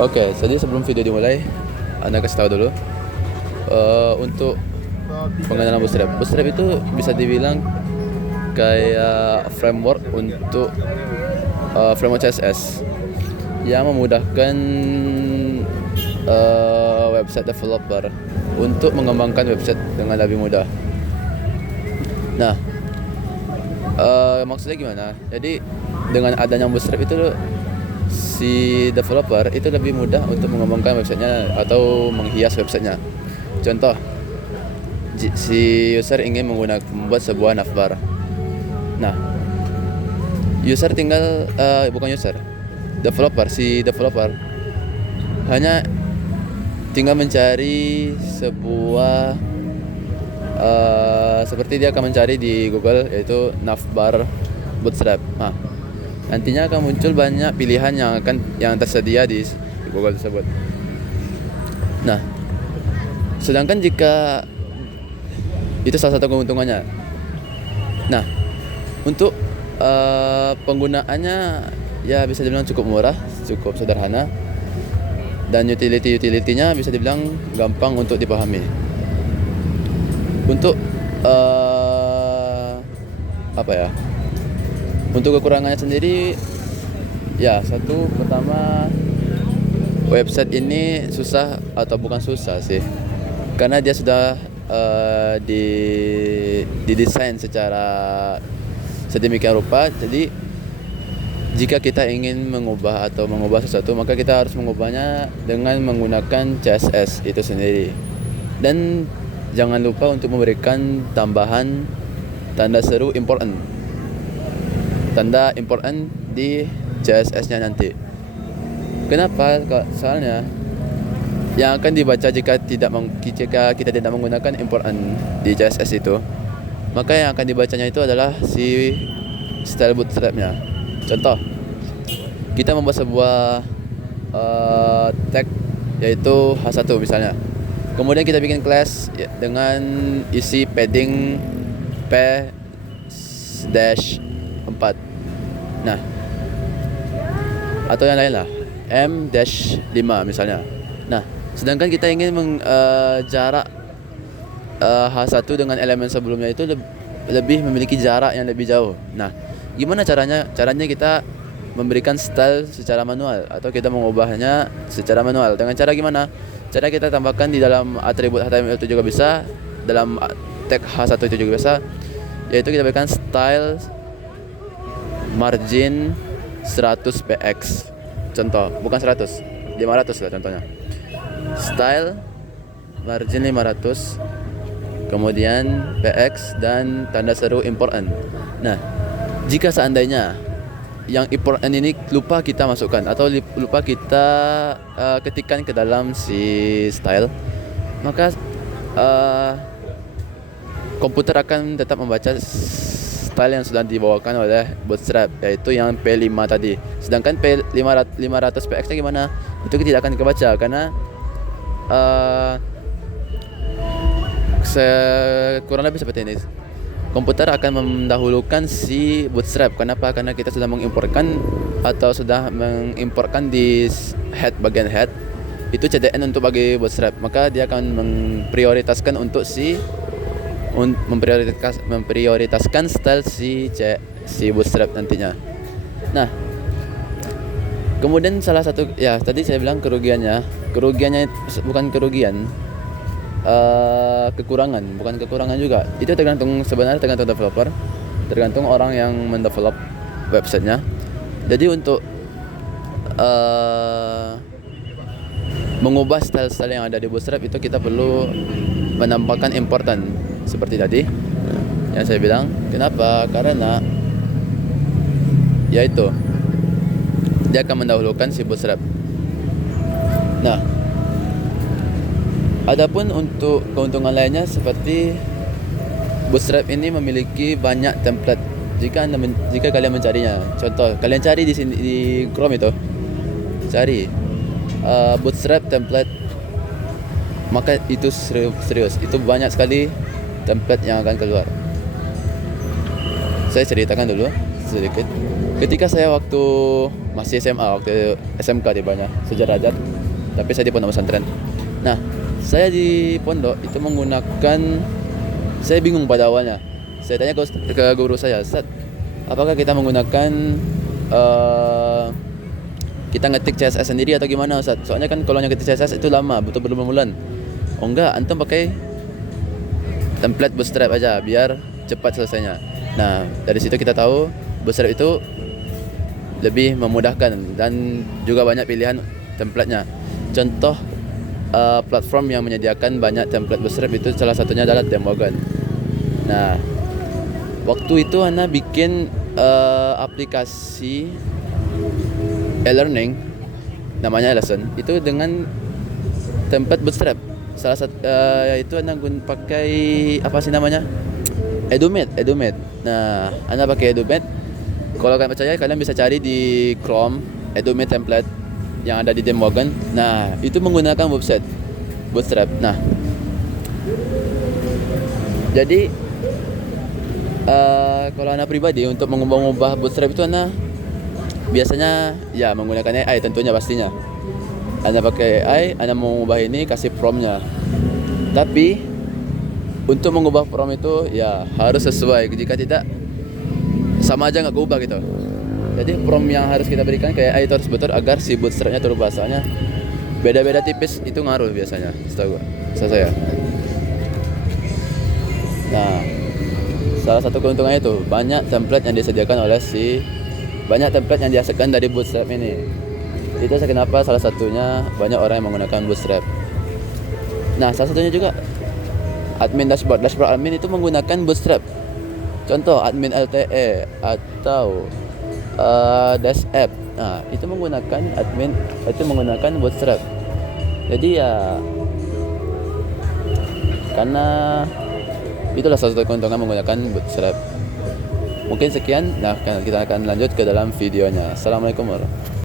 Oke, jadi sebelum video dimulai, Anda kasih tahu dulu untuk pengenalan Bootstrap. Bootstrap itu bisa dibilang kayak framework untuk framework CSS yang memudahkan website developer untuk mengembangkan website dengan lebih mudah. Nah, maksudnya gimana? Jadi dengan adanya Bootstrap itu si developer itu lebih mudah untuk mengembangkan websitenya atau menghias websitenya. Contoh, si user ingin membuat sebuah navbar. Nah, user tinggal bukan user, si developer hanya tinggal mencari sebuah seperti dia akan mencari di Google, yaitu navbar Bootstrap. Nah, nantinya akan muncul banyak pilihan yang tersedia di Google tersebut. Nah, sedangkan jika itu salah satu keuntungannya. Nah, untuk penggunaannya ya bisa dibilang cukup murah, cukup sederhana, dan utility-nya bisa dibilang gampang untuk dipahami. Untuk untuk kekurangannya sendiri, ya satu pertama, website ini susah atau bukan susah sih, karena dia sudah didesain secara sedemikian rupa. Jadi jika kita ingin mengubah sesuatu, maka kita harus mengubahnya dengan menggunakan CSS itu sendiri. Dan jangan lupa untuk memberikan tambahan tanda seru important di CSS-nya nanti. Kenapa? Soalnya yang akan dibaca jika kita tidak menggunakan important di CSS itu, maka yang akan dibacanya itu adalah si style bootstrap-nya. Contoh, kita membuat sebuah tag yaitu H1 misalnya. Kemudian kita bikin class dengan isi padding P-4. Nah, atau yang lain lah, M-5 misalnya. Nah, sedangkan kita ingin jarak H1 dengan elemen sebelumnya itu lebih memiliki jarak yang lebih jauh. Nah, gimana caranya? Caranya kita memberikan style secara manual atau kita mengubahnya secara manual. Dengan cara gimana? Cara kita tambahkan di dalam atribut HTML itu juga bisa, dalam tag H1 itu juga bisa, yaitu kita berikan style margin 100 px. Contoh, bukan 100, 500 lah contohnya. Style margin 500, kemudian px dan tanda seru important. Nah, jika seandainya yang important ini lupa kita masukkan atau lupa kita ketikkan ke dalam si style, maka komputer akan tetap membaca style yang sudah dibawakan oleh Bootstrap, yaitu yang P5 tadi. Sedangkan P500 px gimana? Itu tidak akan kebaca karena kurang lebih seperti ini. Komputer akan mendahulukan si Bootstrap. Kenapa? Karena kita sudah mengimportkan di bagian head itu CDN untuk bagi Bootstrap, maka dia akan memprioritaskan memprioritaskan style si Bootstrap nantinya. Nah, kemudian salah satu, ya tadi saya bilang kerugiannya bukan kerugian, bukan kekurangan juga. Itu sebenarnya tergantung developer, tergantung orang yang mendevelop websitenya. Jadi untuk mengubah style-style yang ada di Bootstrap itu kita perlu menambahkan important seperti tadi yang saya bilang. Kenapa? Karena yaitu dia akan mendahulukan si Bootstrap. Nah, adapun untuk keuntungan lainnya, seperti Bootstrap ini memiliki banyak template. Jika kalian mencarinya, contoh kalian cari di sini di Chrome itu, cari Bootstrap template, maka itu serius itu banyak sekali template yang akan keluar. Saya ceritakan dulu sedikit. Ketika saya waktu masih SMA waktu SMK tibanya sederajat, tapi saya di pondok pesantren. Nah, saya di pondok itu menggunakan, saya bingung pada awalnya. Saya tanya ke guru saya, Ustaz, apakah kita menggunakan kita ngetik CSS sendiri atau gimana, Ustaz? Soalnya kan kalau ngetik CSS itu lama, butuh berbulan-bulan. Oh enggak, antum pakai template Bootstrap aja biar cepat selesainya. Nah, dari situ kita tahu Bootstrap itu lebih memudahkan dan juga banyak pilihan template-nya. Contoh platform yang menyediakan banyak template Bootstrap itu salah satunya adalah Demogon. Nah, waktu itu Ana bikin aplikasi e-learning namanya Lesson itu dengan template Bootstrap. Salah satu itu Ana pakai apa sih namanya? Edumate. Nah, Ana pakai Edumate. Kalau kalian percaya, kalian bisa cari di Chrome Edumate template yang ada di Demogon. Nah, itu menggunakan Bootstrap. Nah, jadi kalau Ana pribadi untuk mengubah Bootstrap itu Ana biasanya ya menggunakan AI tentunya pastinya. Ana pakai AI, Ana mau mengubah ini, kasih prompt-nya. Tapi untuk mengubah prompt itu ya harus sesuai. Jika tidak, sama aja nggak keubah gitu. Jadi prompt yang harus kita berikan ke AI itu harus betul agar si Bootstrap-nya terubah. Soalnya beda-beda tipis itu ngaruh biasanya, setahu saya. Nah, salah satu keuntungannya itu banyak template yang disediakan banyak template yang dihasilkan dari Bootstrap ini. Itu kenapa salah satunya banyak orang yang menggunakan Bootstrap. Nah, salah satunya juga admin dashboard admin itu menggunakan Bootstrap. Contoh admin LTE atau dash app. Nah, itu menggunakan Bootstrap. Jadi ya karena itulah salah satu keuntungan menggunakan Bootstrap. Mungkin sekian. Nah, kita akan lanjut ke dalam videonya. Assalamualaikum warahmatullahi wabarakatuh.